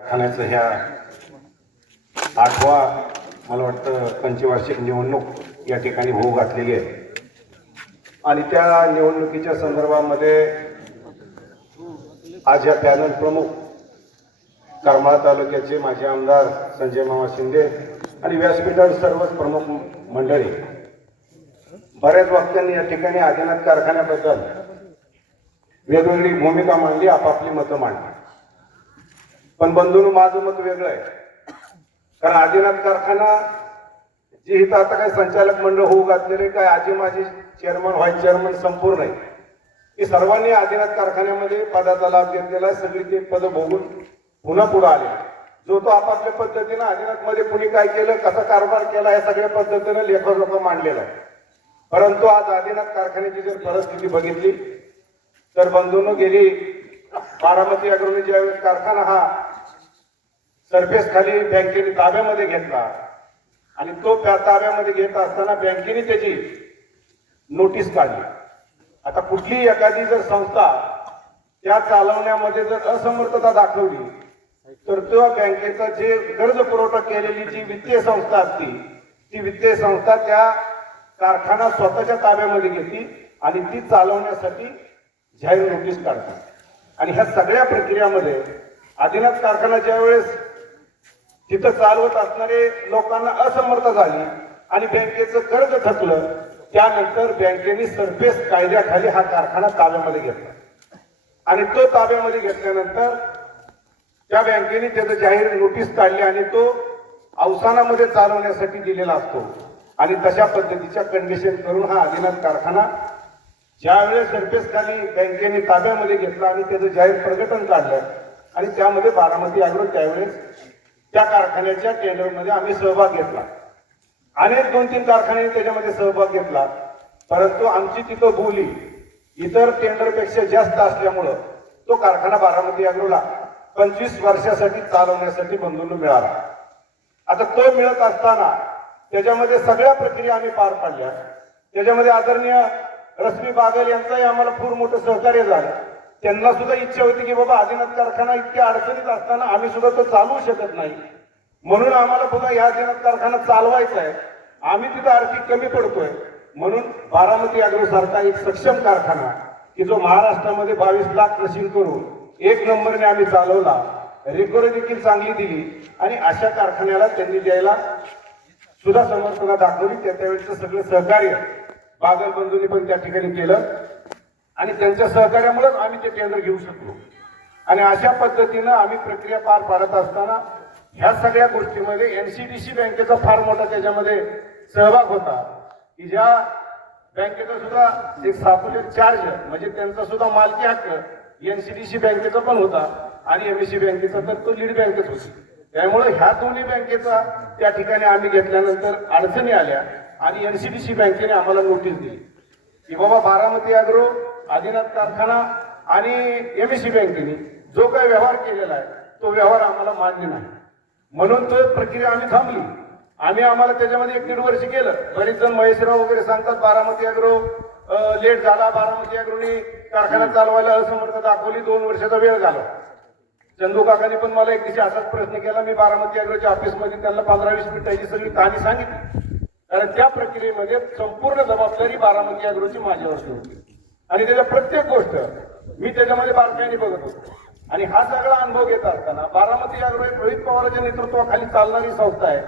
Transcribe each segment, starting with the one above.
कारखान्याचं ह्या आठवा मला वाटतं पंचवार्षिक निवडणूक या ठिकाणी होऊ घातलेली आहे. आणि त्या निवडणुकीच्या संदर्भामध्ये आज या पॅनल प्रमुख करमाळा तालुक्याचे माजी आमदार संजय मामा शिंदे आणि व्यासपीठावर सर्वच प्रमुख मंडळी बऱ्याच वक्त्यांनी या ठिकाणी आदिनाथ कारखान्याबद्दल वेगवेगळी भूमिका मांडली आपापली मतं मांडली. पण बंधून माझं मत वेगळं आहे. कारण आदिनाथ कारखाना जे इथं आता काही संचालक मंडळ होऊ घातलेले काय आजी माझी चेअरमन व्हाईस चेअरमन संपूर्ण आहे की सर्वांनी आदिनाथ कारखान्यामध्ये पदाचा लाभ घेतलेला सगळी ते पद भोगून पुन्हा पुढे आले जो तो आपापल्या पद्धतीनं आदिनाथमध्ये कुणी काय केलं कसा कारभार केला या सगळ्या पद्धतीनं लेखक लोक मांडलेला आहे परंतु आज आदिनाथ कारखान्याची जर परिस्थिती बघितली तर बंधूंनो गेली बारामती अग्रणी ज्यावेळेस कारखाना हा सरफेस खाली बँकेने ताब्यामध्ये घेतला. आणि तो त्या ताब्यामध्ये घेत असताना बँकेने त्याची नोटीस काढली. आता कुठलीही एखादी जर संस्था त्या चालवण्यामध्ये जर असमर्थता दाखवली तर त्या बँकेचा जे कर्ज पुरवठा केलेली जी वित्तीय संस्था असती ती वित्तीय संस्था त्या कारखाना स्वतःच्या ताब्यामध्ये घेते आणि ती चालवण्यासाठी जाहीर नोटीस काढते. आणि ह्या सगळ्या प्रक्रियामध्ये आदिनाथ कारखाना ज्यावेळेस तिथं चालवत असणारे लोकांना असमर्थ झाली आणि बँकेचं कर्ज थकलं त्यानंतर बँकेने सरफेस कायद्याखाली हा कारखाना ताब्यामध्ये घेतला. आणि तो ताब्यामध्ये घेतल्यानंतर त्या बँकेने त्याचं जाहीर नोटीस काढली आणि तो अवसानामध्ये चालवण्यासाठी दिलेला असतो. आणि तशा पद्धतीच्या कंडिशन करून हा आदिनाथ कारखाना ज्यावेळेस सरफेस खाली बँकेने ताब्यामध्ये घेतला आणि त्याचं जाहीर प्रकटन काढलं आणि त्यामध्ये बारामती अग्रो त्यावेळेस त्या कारखान्याच्या टेंडरमध्ये आम्ही सहभाग घेतला. अनेक दोन तीन कारखाने त्याच्यामध्ये सहभाग घेतला. परंतु आमची तिथं बोली इतर टेंडरपेक्षा जास्त असल्यामुळं तो कारखाना बारामती अग्रोला पंचवीस वर्षासाठी चालवण्यासाठी बंधूंना मिळाला. आता तो मिळत असताना त्याच्यामध्ये सगळ्या प्रक्रिया आम्ही पार पाडल्या. त्याच्यामध्ये आदरणीय रश्मी बागल यांचंही आम्हाला खूप मोठं सहकार्य झालं. त्यांना सुद्धा इच्छा होती की बाबा आदिनाथ कारखाना इतक्या अडचणीत असताना आम्ही सुद्धा तो चालवू शकत नाही. म्हणून आम्हाला पुन्हा या आदिनाथ कारखाना चालवायचा आहे आम्ही तिथं आर्थिक कमी पडतोय. म्हणून बारामती अग्रो सारखा एक सक्षम कारखाना की जो महाराष्ट्रामध्ये बावीस लाख मशीन करून एक नंबरने आम्ही चालवला. रिकव्हरी देखील चांगली दिली. आणि अशा कारखान्याला त्यांनी द्यायला सुद्धा समर्थना दाखवली त्या त्यावेळेचं सगळं सहकार्य बागल बंधूंनी पण त्या ठिकाणी केलं. आणि त्यांच्या सहकार्यामुळेच आम्ही ते टेंडर घेऊ शकलो. आणि अशा पद्धतीनं आम्ही प्रक्रिया पार पाडत असताना ह्या सगळ्या गोष्टीमध्ये एनसीडीसी बँकेचा फार मोठा त्याच्यामध्ये सहभाग होता. की ज्या बँकेचा सुद्धा एक सापुले चार्ज म्हणजे त्यांचा सुद्धा मालकी हक्क एनसीडीसी बँकेचा पण होता आणि एमएससी बँकेचा तर तो लीड बँकेत होती. त्यामुळे ह्या दोन्ही बँकेचा त्या ठिकाणी आम्ही घेतल्यानंतर अडचणी आल्या आणि एनसीडीसी बँकेने आम्हाला नोटीस दिली. की बाबा बारामती अॅग्रो आदिनाथ कारखाना आणि एम सी बँकेने जो काही व्यवहार केलेला आहे तो व्यवहार आम्हाला मान्य नाही. म्हणून तो प्रक्रिया आम्ही थांबली. आम्ही आम्हाला त्याच्यामध्ये एक दीड वर्ष केलं. बरेच जण महेशराव वगैरे सांगतात बारामती अग्रो लेट झाला बारामती अग्रोनी कारखाना चालवायला असमर्थ दाखवली दोन वर्षाचा वेळ झाला चंदू काकांनी पण मला एक दिवशी असाच प्रश्न केला मी बारामती अग्रोच्या ऑफिसमध्ये त्यांना पंधरा वीस मिनिटाची सगळी कहाणी सांगितली. कारण त्या प्रक्रियेमध्ये संपूर्ण जबाबदारी बारामती अग्रोची माझ्यावरती होती. आणि त्याच्या प्रत्येक गोष्ट मी त्याच्यामध्ये बारकाईने बघत. होतो आणि हा सगळा अनुभव घेत असताना बारामती अॅग्रो एक रोहित पवारांच्या नेतृत्वाखाली चालणारी संस्था आहे.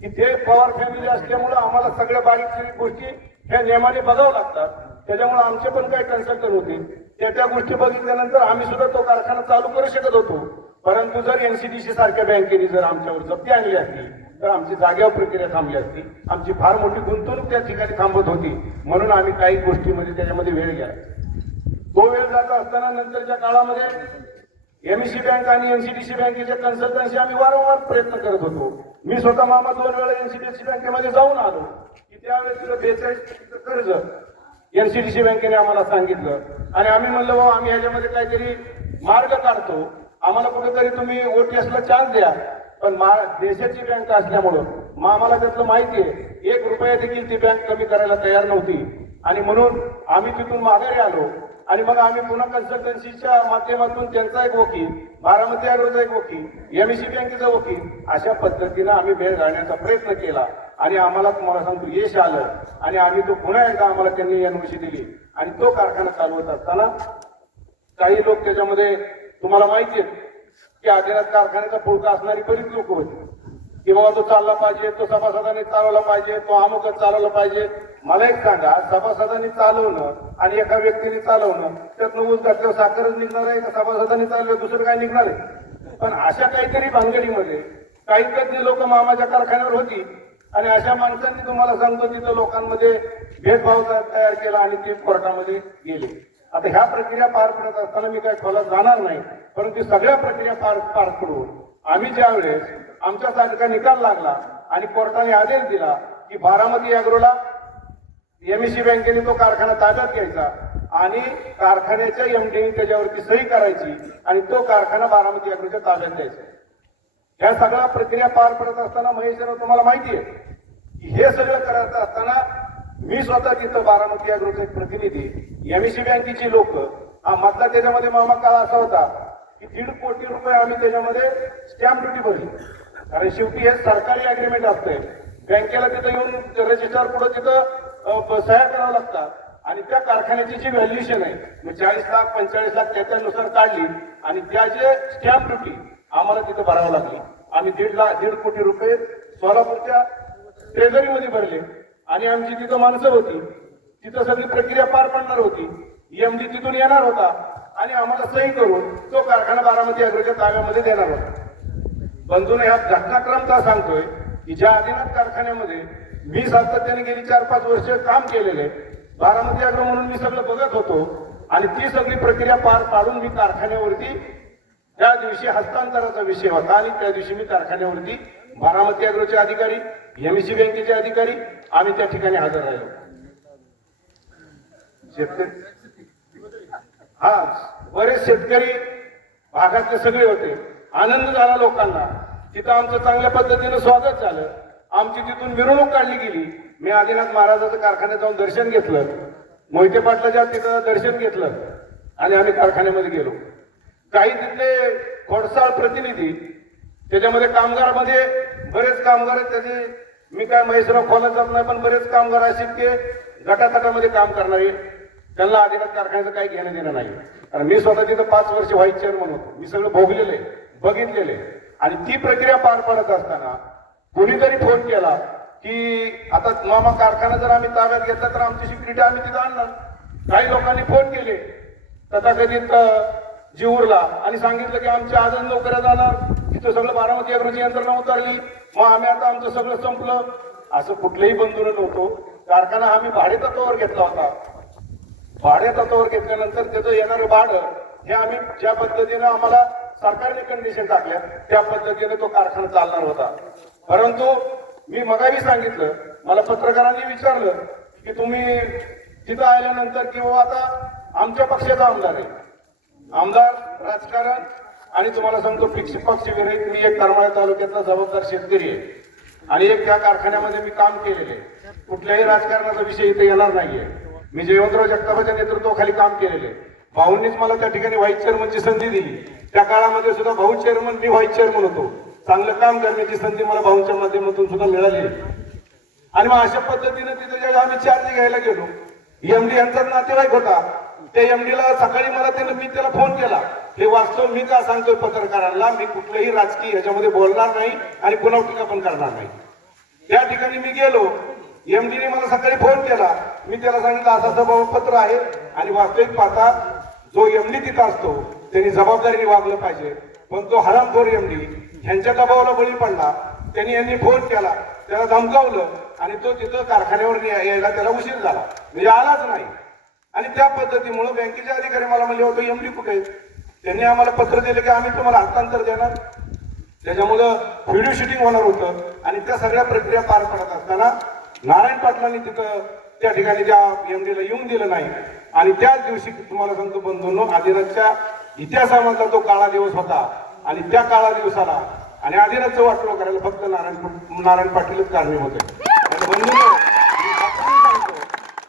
की ते पवार फॅमिली असल्यामुळं आम्हाला सगळ्या बारीक गोष्टी ह्या नियमाने बघावं लागतात. त्याच्यामुळे आमचे पण काही कन्सल्टंट होते. त्या त्या गोष्टी बघितल्यानंतर आम्ही सुद्धा तो कारखाना चालू करू शकत होतो. परंतु जर एनसीडीसी सारख्या बँकेने जर आमच्यावर जप्ती आणली असती तर आमची जागेवर प्रक्रिया थांबली असती. आमची फार मोठी गुंतवणूक त्या ठिकाणी थांबत होती. म्हणून आम्ही काही गोष्टीमध्ये त्याच्यामध्ये वेळ घ्या तो वेळ जात असताना नंतरच्या काळामध्ये एमसी बँक आणि एनसीडीसी बँकेच्या कन्सल्टन्सी आम्ही वारंवार प्रयत्न करत होतो. मी स्वतः मामा दोन वेळा एनसीडीसी बँकेमध्ये जाऊन आलो. की त्यावेळेस तुला बेचाळीस कर्ज. एनसीडीसी बँकेने आम्हाला सांगितलं. आणि आम्ही म्हणलं बाबा आम्ही ह्याच्यामध्ये काहीतरी मार्ग काढतो. आम्हाला कुठेतरी तुम्ही ओटीएसला चान्स द्या. पण मा देशाची बँक असल्यामुळं मग आम्हाला त्यातलं माहिती आहे एक रुपया देखील ती बँक कमी करायला तयार नव्हती. आणि म्हणून आम्ही तिथून माघारी आलो. आणि मग आम्ही पुन्हा कन्सल्टन्सीच्या माध्यमातून त्यांचा एक वकील बारामती अॅग्रोचा एक वकील सी बँकेचा वकील अशा पद्धतीनं आम्ही भेट घालण्याचा प्रयत्न केला. आणि आम्हाला तुम्हाला सांगतो यश आलं. आणि आम्ही तो पुन्हा एकदा आम्हाला त्यांनी एनओसी दिली. आणि तो कारखाना चालवत असताना काही लोक त्याच्यामध्ये तुम्हाला माहिती आहे की आदिनाथ कारखान्याचा पुळका असणारी बरीच लोक होती. की बाबा तो चालला पाहिजे तो सभासदांनी चालवला पाहिजे तो अमुकच चालवला पाहिजे. मला एक सांगा सभासदांनी चालवणं आणि एका व्यक्तीने चालवणं त्यातनं ऊस घातल्यावर साखरच निघणार आहे का? सभासदांनी चाललं दुसरं काय निघणार आहे? पण अशा काहीतरी भानगडीमध्ये काही तज्ञ लोक मामाच्या कारखान्यावर होती आणि अशा माणसांनी तुम्हाला सांगतो तिथं लोकांमध्ये भेदभाव तयार केला आणि ते कोर्टामध्ये गेले. आता ह्या प्रक्रिया पार पडत असताना मी काही खोलात जाणार नाही परंतु सगळ्या प्रक्रिया पार पार पडून आम्ही ज्या वेळेस आमच्यासारखा निकाल लागला आणि कोर्टाने आदेश दिला की बारामती अॅग्रोला एमएससी बँकेने तो कारखाना ताब्यात घ्यायचा आणि कारखान्याच्या एमडीने त्याच्यावरती सही करायची आणि तो कारखाना बारामती अॅग्रोच्या ताब्यात द्यायचा. ह्या सगळ्या प्रक्रिया पार पडत असताना महेश तुम्हाला माहिती आहे की हे सगळं करत असताना मी स्वतः तिथं बारामती अॅग्रोचे एक प्रतिनिधी एमएससी बँकेची लोक मधला त्याच्यामध्ये मामा काळ असा होता की दीड कोटी रुपये आम्ही त्याच्यामध्ये स्टॅम्प ड्युटी भरली. कारण शेवटी हे सरकारी अग्रीमेंट असते. बँकेला तिथं येऊन रजिस्टर पुढे तिथं ब- सह्या करावं लागतात. आणि त्या कारखान्याची जी व्हॅल्युएशन आहे मग चाळीस लाख पंचेचाळीस लाख त्याच्यानुसार काढली आणि त्या जे स्टॅम्प ड्युटी आम्हाला तिथं भरावं लागली. आम्ही दीड लाख दीड कोटी रुपये सोलापूरच्या ट्रेझरीमध्ये भरले. आणि आमची तिथं माणसं होती. तिथं सगळी प्रक्रिया पार पडणार होती. एमडी तिथून येणार होता. आणि आम्हाला सही करून तो कारखाना बारामती अग्रच्या ताब्यामध्ये देणार होता. बंधून ह्या घटनाक्रम का सांगतोय की ज्या आदिनाथ कारखान्यामध्ये मी सातत्याने गेली चार पाच वर्ष काम केलेले बारामती अग्र म्हणून मी सगळं बघत होतो आणि ती सगळी प्रक्रिया पार पाडून मी कारखान्यावरती त्या दिवशी हस्तांतराचा विषय होता आणि त्या दिवशी मी कारखान्यावरती बारामती अग्रोचे अधिकारी एमएससी बँकेचे अधिकारी आम्ही त्या ठिकाणी हजर राहिलो. शेतकरी हा बरेच शेतकरी भागातले सगळे होते. आनंद झाला लोकांना. तिथं आमचं चांगल्या पद्धतीनं स्वागत झालं. आमची तिथून मिरवणूक काढली गेली. मी आदिनाथ महाराजाचं कारखान्यात जाऊन दर्शन घेतलं. मोहिते पाटलाच्या तिथं दर्शन घेतलं. आणि आम्ही कारखान्यामध्ये गेलो. काही तिथले खोडसाळ प्रतिनिधी त्याच्यामध्ये कामगारमध्ये बरेच कामगार आहेत. त्याचे मी काय महेशराव खोलत जात नाही पण बरेच कामगार असे ते गटातटामध्ये काम करणारे. त्यांना आदिनाथ कारखान्याचं काही घेणं देणं नाही. कारण मी स्वतः तिथं पाच वर्ष व्हाईस चेअरमन होतो. मी सगळं भोगलेलं आहे. बघितलेले. आणि ती प्रक्रिया पार पडत असताना कोणीतरी फोन केला की आता मामा कारखाना जर आम्ही ताब्यात घेतला तर आमची सिक्युरिटी आम्ही तिथं आणणार. काही लोकांनी फोन केले. तथाकथित जीव उरला आणि सांगितलं की आमच्या आजच नोकऱ्या जाणार. तिथं सगळं बारामती अग्रजी यंत्रणा उतरली. मग आम्ही आता आमचं सगळं संपलं. असं कुठलंही बंधून नव्हतो. कारखाना आम्ही भाडे तत्वावर घेतला होता. भाडे तत्वावर घेतल्यानंतर त्याचं येणारं भाडं हे आम्ही ज्या पद्धतीनं आम्हाला सरकारने कंडिशन टाकल्या. त्या पद्धतीने तो कारखाना चालणार होता. परंतु मी मगावी सांगितलं मला पत्रकारांनी विचारलं की तुम्ही तिथं आल्यानंतर की बाबा आता आमच्या पक्षाचा आमदार आहे. आमदार राजकारण आणि तुम्हाला सांगतो पिक्ष पक्ष विरहित मी एक करमाळा तालुक्यातला जबाबदार शेतकरी आहे. आणि एक त्या कारखान्यामध्ये मी काम केलेले आहे. कुठल्याही राजकारणाचा विषय इथे येणार नाहीये. मी जयवंतराव जगतापाच्या नेतृत्वाखाली काम केलेले आहे. भाऊंनीच मला त्या ठिकाणी व्हाईस चेअरमनची संधी दिली. त्या काळामध्ये सुद्धा भाऊ चेअरमन मी व्हाईस चेअरमन होतो. चांगलं काम करण्याची संधी मला भाऊंच्या माध्यमातून सुद्धा मिळाली. आणि मग अशा पद्धतीने तिथे जेव्हा आम्ही चार्ज घ्यायला गेलो. एमडी यांचा नातेवाईक होता. त्या एमडीला सकाळी मला त्यानं मी त्याला फोन केला. हे वास्तव मी का सांगतोय पत्रकारांना? मी कुठलंही राजकीय ह्याच्यामध्ये बोलणार नाही आणि पुन्हा टीका पण करणार नाही. त्या ठिकाणी मी गेलो. एमडीने मला सकाळी फोन केला. मी त्याला सांगितलं असं असं पत्र आहे आणि वास्तविक पाहता जो एमडी तिथं असतो त्यांनी जबाबदारीने वागलं पाहिजे. पण तो हरामखोर एमडी ह्यांच्या दबावाला बळी पडला त्यांनी यांनी फोन केला त्याला धमकावलं आणि तो तिथं कारखान्यावर यायला त्याला उशीर झाला. म्हणजे आलाच नाही. आणि त्या पद्धतीमुळे बँकेचे अधिकारी मला म्हणले होतो एमडी कुठे आहे?" त्यांनी आम्हाला पत्र दिलं की आम्ही तुम्हाला हस्तांतर देणार. त्याच्यामुळं व्हिडिओ शूटिंग होणार होतं आणि त्या सगळ्या प्रक्रिया पार पडत असताना नारायण पाटलांनी तिथं त्या ठिकाणी त्या एमडीला येऊन दिलं नाही आणि त्याच दिवशी तुम्हाला सांगतो बंधूंनो आदिनाथच्या इतिहासामधला तो काळा दिवस होता. आणि त्या काळा दिवसाला आणि आदिनाथचं वाटलं करायला फक्त नारायण नारायण पाटीलच कारणी होते. आणि बंधूंनो,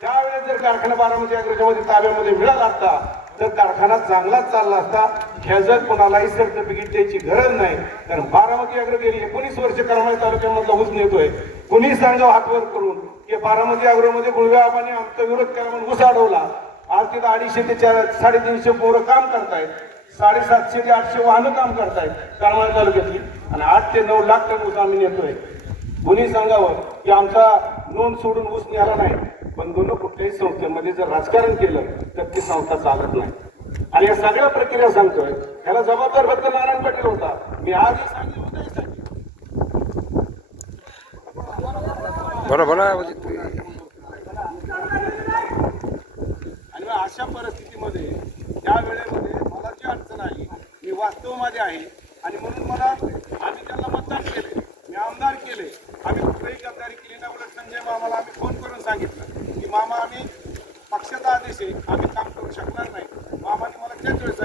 त्यावेळेस जर कारखाना बारामती अग्रजामध्ये ताब्यामध्ये मिळाला असता तर कारखाना चांगलाच चालला असता. ह्याचं कोणालाही सर्टिफिकेट द्यायची गरज नाही. कारण बारामती अग्र गेली एकोणीस वर्ष करमाळी तालुक्यामधला ऊस नेतोय. कुणी सांगावं हातवर करून की बारामती अग्रमध्ये गुळव्या आबाने आमचा विरोध केला म्हणून ऊस अडवला. आज तिथं अडीचशे ते चार साडेतीनशे पोरं काम करतायत. साडेसातशे ते आठशे वाहनं काम करतायत. करमाळी तालुक्यातली आणि आठ ते नऊ लाख टन ऊस आम्ही नेतोय. कुणी सांगावं की आमचा नोंद सोडून ऊस न्यायला नाही. पण दोन कुठल्याही संस्थेमध्ये जर राजकारण केलं तर ती संस्था चालत नाही. आणि या सगळ्या प्रक्रिया सांगतोय त्याला जबाबदार फक्त नारायण पाटील होता. मी आज सांगितलं होतं यासाठी. बोला बोला अजित. आणि मग अशा परिस्थितीमध्ये त्या वेळेमध्ये मला जी अडचण आली मी वास्तवमध्ये आहे. आणि म्हणून मला आम्ही त्यांना मतदान केले. मी आमदार केले. आम्ही कुठेही गद्दारी केली नाही. उलट संजय मामाला आम्ही फोन करून सांगितलं की मामा आम्ही पक्षाचा आदेश आहे. आम्ही काम करू शकणार नाही. मामाने मला त्याच वेळेस